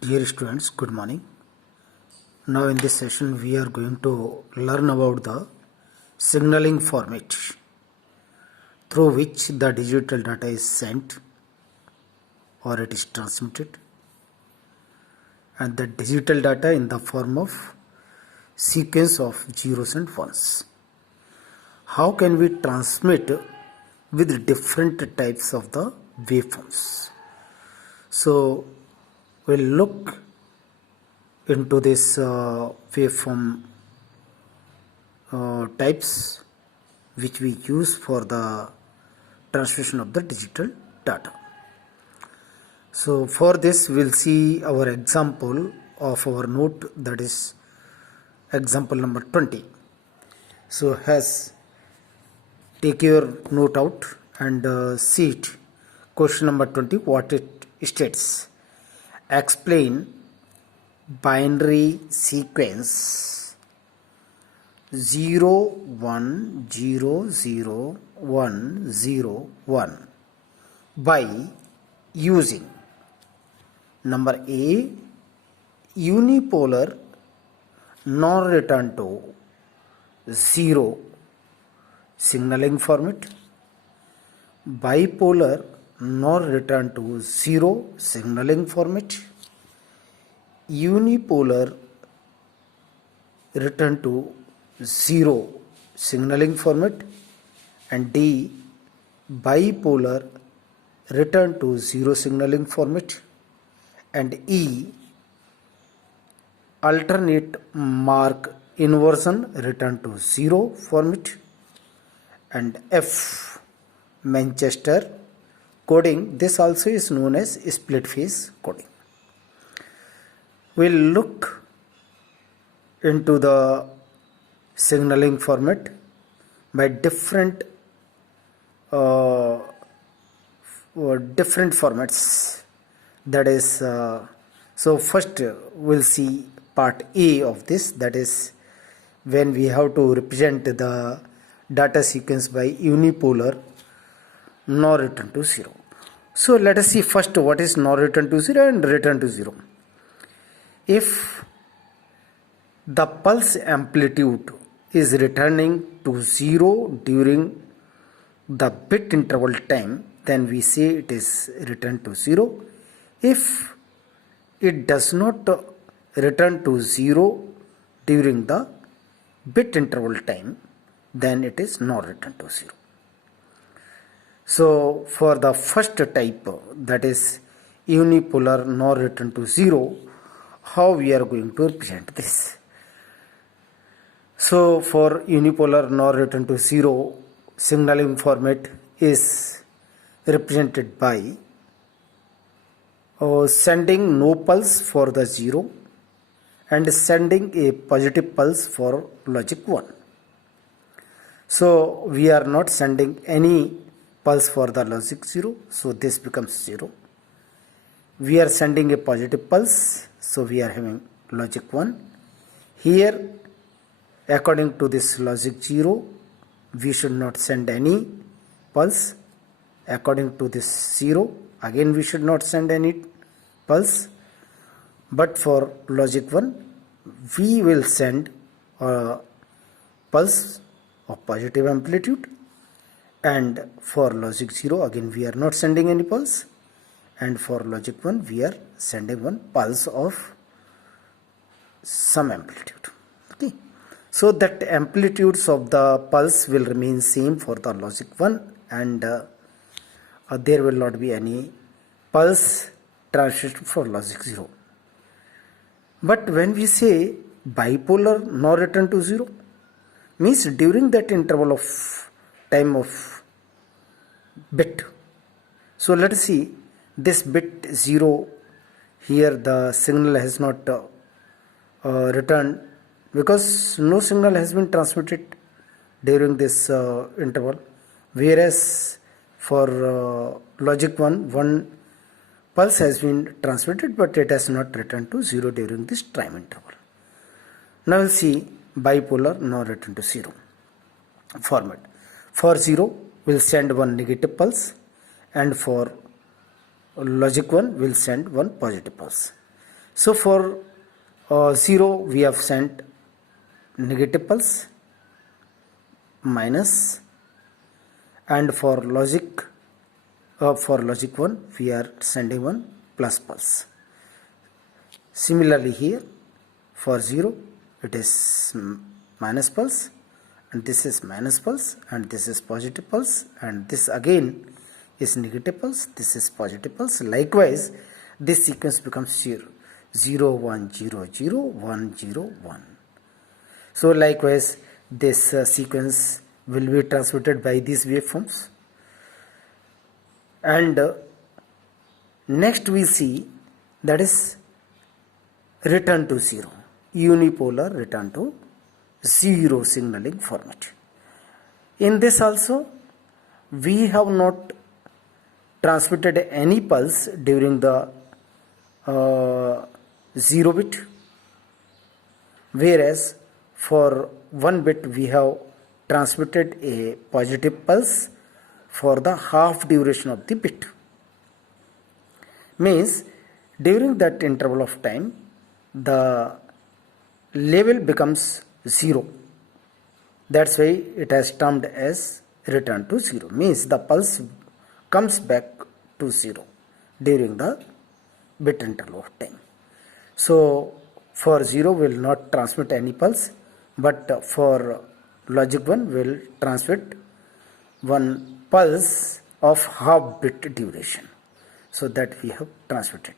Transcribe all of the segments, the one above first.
Dear students, good morning. Now in this session we are going to learn about the signaling format through which the digital data is sent or it is transmitted, and the digital data in the form of sequence of zeros and ones. How can we transmit with different types of the waveforms? So we'll look into this waveform types which we use for the transmission of the digital data. So for this we'll see our example of our note, that is example number 20. So take your note out and see it. Question number 20, what it states: explain binary sequence 0 1 0 0 1 0 1 by using number A, unipolar non-return to 0 signaling format, bipolar non-return to 0 signaling format, unipolar return to 0 signaling format, and D, bipolar return to 0 signaling format, and E, alternate mark inversion return to 0 format, and F, Manchester coding. This also is known as split phase coding. We'll look into the signaling format by different formats. That is, so first we'll see part A of this, that is when we have to represent the data sequence by unipolar no return to 0. So let us see first what is no return to 0 and return to 0. If the pulse amplitude is returning to 0 during the bit interval time, then we say it is returned to 0. If it does not return to 0 during the bit interval time, then it is not returned to 0. So for the first type, that is unipolar no return to 0, how we are going to represent this? So for unipolar no return to 0, signaling format is represented by sending no pulse for the 0 and sending a positive pulse for logic 1. So we are not sending any pulse for the logic 0, so this becomes 0. We are sending a positive pulse, so we are having logic 1. Here, according to this logic 0, we should not send any pulse. According to this 0, again we should not send any pulse. But for logic 1, we will send a pulse of positive amplitude, and for logic 0 again we are not sending any pulse, and for logic 1 we are sending one pulse of some amplitude. Okay, so that amplitudes of the pulse will remain same for the logic 1, and there will not be any pulse transmission for logic 0. But when we say bipolar no return to 0, means during that interval of time of bit. So let us see this bit 0, here the signal has not returned because no signal has been transmitted during this interval, whereas for logic 1 pulse has been transmitted but it has not returned to 0 during this time interval. Now we'll see bipolar no return to 0 format. For 0 we'll send one negative pulse, and for logic 1 will send one positive pulse. So for 0 we have sent negative pulse, minus, and for logic 1 we are sending one plus pulse. Similarly here for 0 it is minus pulse, and this is minus pulse, and this is positive pulse, and this again is negative pulse, this is positive pulse. Likewise this sequence becomes 0 0 1 0 0 1 0 1. So likewise this sequence will be transmitted by these waveforms. And next we see, that is return to 0, unipolar return to 0 signaling format. In this also we have not transmitted any pulse during the 0 bit, whereas for 1 bit we have transmitted a positive pulse for the half duration of the bit. Means during that interval of time the level becomes 0. That's why it has termed as return to 0. Means the pulse comes back to 0 during the bit interval of time. So for 0 will not transmit any pulse, but for logic 1 will transmit one pulse of half bit duration. So that we have transmitted.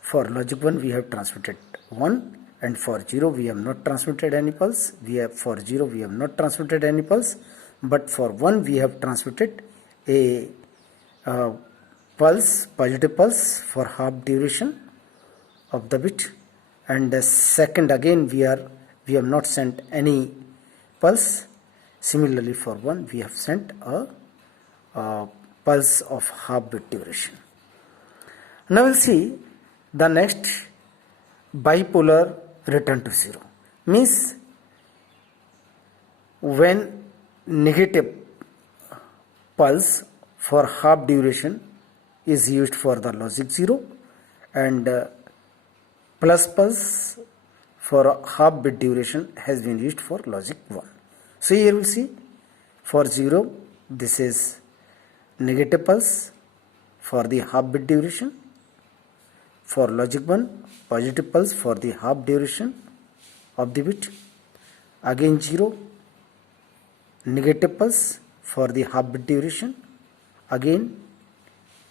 For logic 1 we have transmitted 1, and for 0 we have not transmitted any pulse. For 0 we have not transmitted any pulse, but for 1 we have transmitted a pulse, positive pulse for half duration of the bit, and the second again we have not sent any pulse. Similarly for 1 we have sent a pulse of half bit duration. Now we'll see the next bipolar return to 0. Means when negative pulse for half duration is used for the logic 0, and plus pulse for half bit duration has been used for logic 1. So here we'll see for 0 this is negative pulse for the half bit duration. For logic 1 positive pulse for the half duration of the bit. Again 0 negative pulse for the half bit duration. Again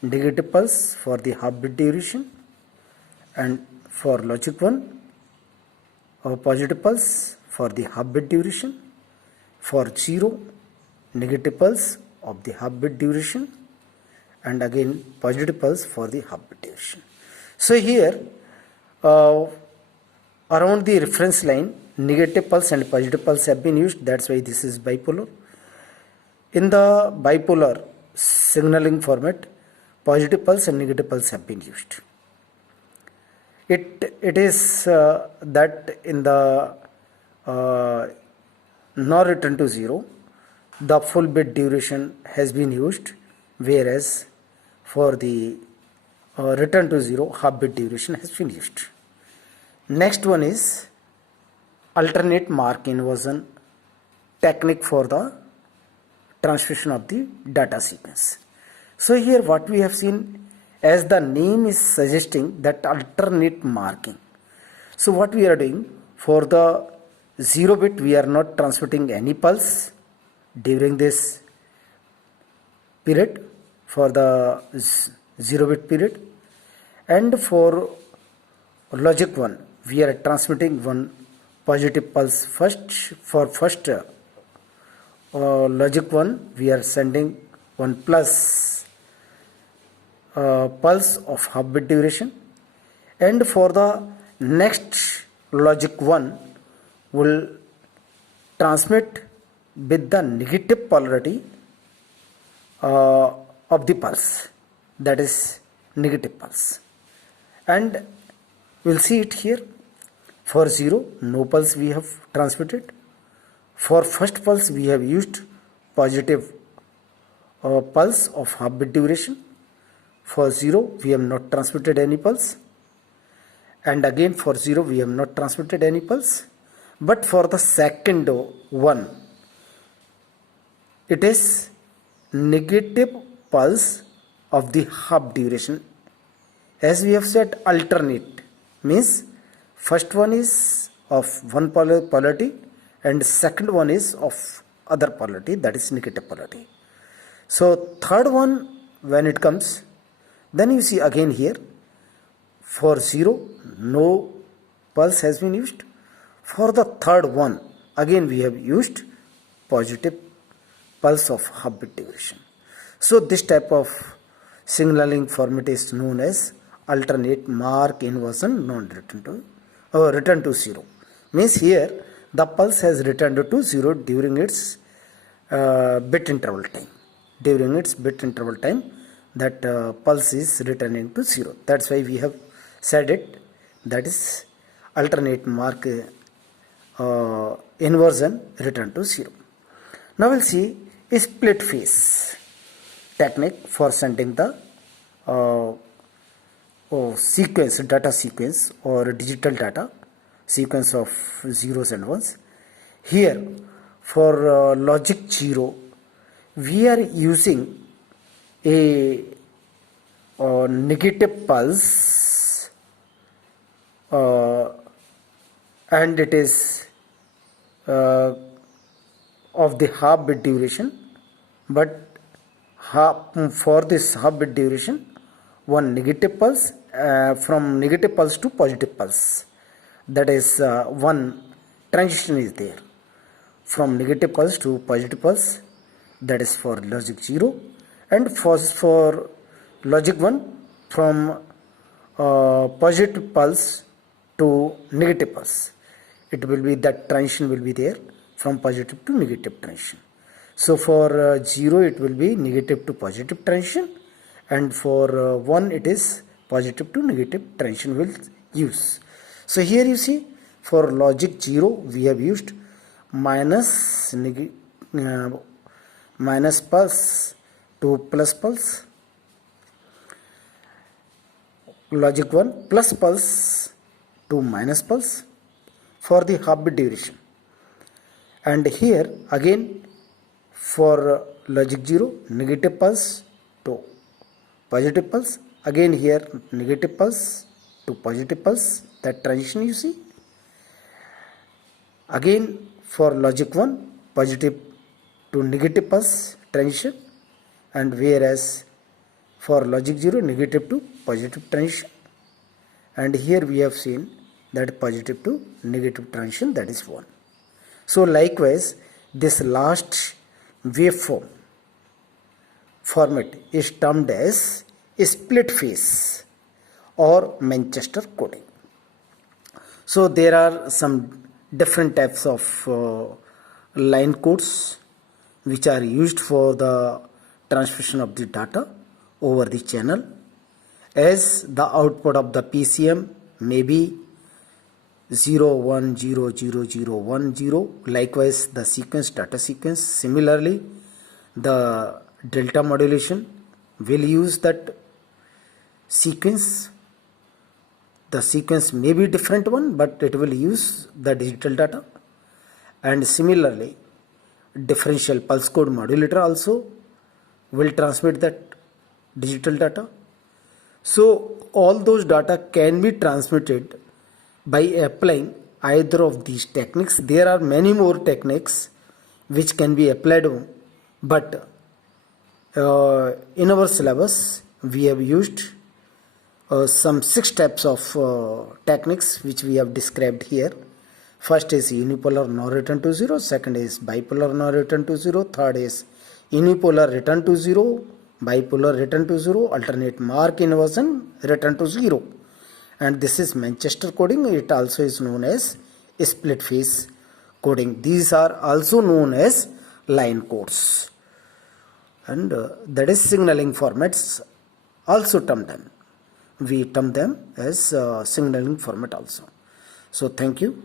negative pulse for the half bit duration. And for logic 1 positive pulse for the half bit duration. For 0 negative pulse of the half bit duration, and again positive pulse for the half bit duration. So here around the reference line negative pulse and positive pulse have been used. That's why this is bipolar. In the bipolar signaling format, positive pulse and negative pulse have been used. It is that in the no return to 0 the full bit duration has been used, whereas for the return to 0 half bit duration has been used. Next one is alternate mark inversion technique for the transmission of the data sequence. So here what we have seen, as the name is suggesting, that alternate marking. So what we are doing, for the 0 bit we are not transmitting any pulse during this period, for the 0 bit period, and for logic 1 we are transmitting one positive pulse first. For first logic 1 we are sending one plus pulse of half bit duration, and for the next logic 1 will transmit with the negative polarity of the pulse, that is negative pulse. And we'll see it here. For 0 no pulse we have transmitted. For first pulse we have used positive pulse of half bit duration. For 0 we have not transmitted any pulse, and again for 0 we have not transmitted any pulse, but for the second one it is negative pulse of the half duration. As we have said, alternate means first one is of one polarity and second one is of other polarity, that is negative polarity. So third one when it comes, then you see again here for 0 no pulse has been used. For the third one again we have used positive pulse of half bit duration. So this type of signaling format is known as alternate mark inversion non return to return to 0. Means here the pulse has returned to 0 during its bit interval time. During its bit interval time that pulse is returning to 0. That's why we have said it, that is alternate mark inversion return to 0. Now we'll see a split phase technique for sending the sequence, data sequence or digital data sequence of zeros and ones. Here for logic 0 we are using a negative pulse and it is of the half bit duration, but for this half bit duration one negative pulse from negative pulse to positive pulse, that is one transition is there from negative pulse to positive pulse, that is for logic 0, and for logic 1 from positive pulse to negative pulse, it will be that transition will be there from positive to negative transition. So for 0 it will be negative to positive transition, and for 1 it is positive to negative transition will use. So here you see for logic 0 we have used minus pulse to plus pulse, logic 1 plus pulse to minus pulse for the half bit duration, and here again for logic 0 negative pulse to positive pulse, again here negative pulse to positive pulse, that transition you see. Again for logic 1 positive to negative pulse transition, and whereas for logic 0 negative to positive transition, and here we have seen that positive to negative transition, that is 1. So likewise this last waveform format is termed as split phase or Manchester coding. So there are some different types of line codes which are used for the transmission of the data over the channel, as the output of the PCM may be 01000010. Likewise the sequence, data sequence, similarly the delta modulation will use that sequence. The sequence may be different one, but it will use the digital data, and similarly differential pulse code modulator also will transmit that digital data. So all those data can be transmitted by applying either of these techniques. There are many more techniques which can be applied, but in our syllabus we have used some 6 types of techniques which we have described here. First is unipolar no return to 0, second is bipolar no return to 0, third is unipolar return to 0, bipolar return to 0, alternate mark inversion return to 0, and this is Manchester coding. It also is known as split phase coding. These are also known as line codes, and that is signaling formats also termed them. We term them as signaling format also. So thank you.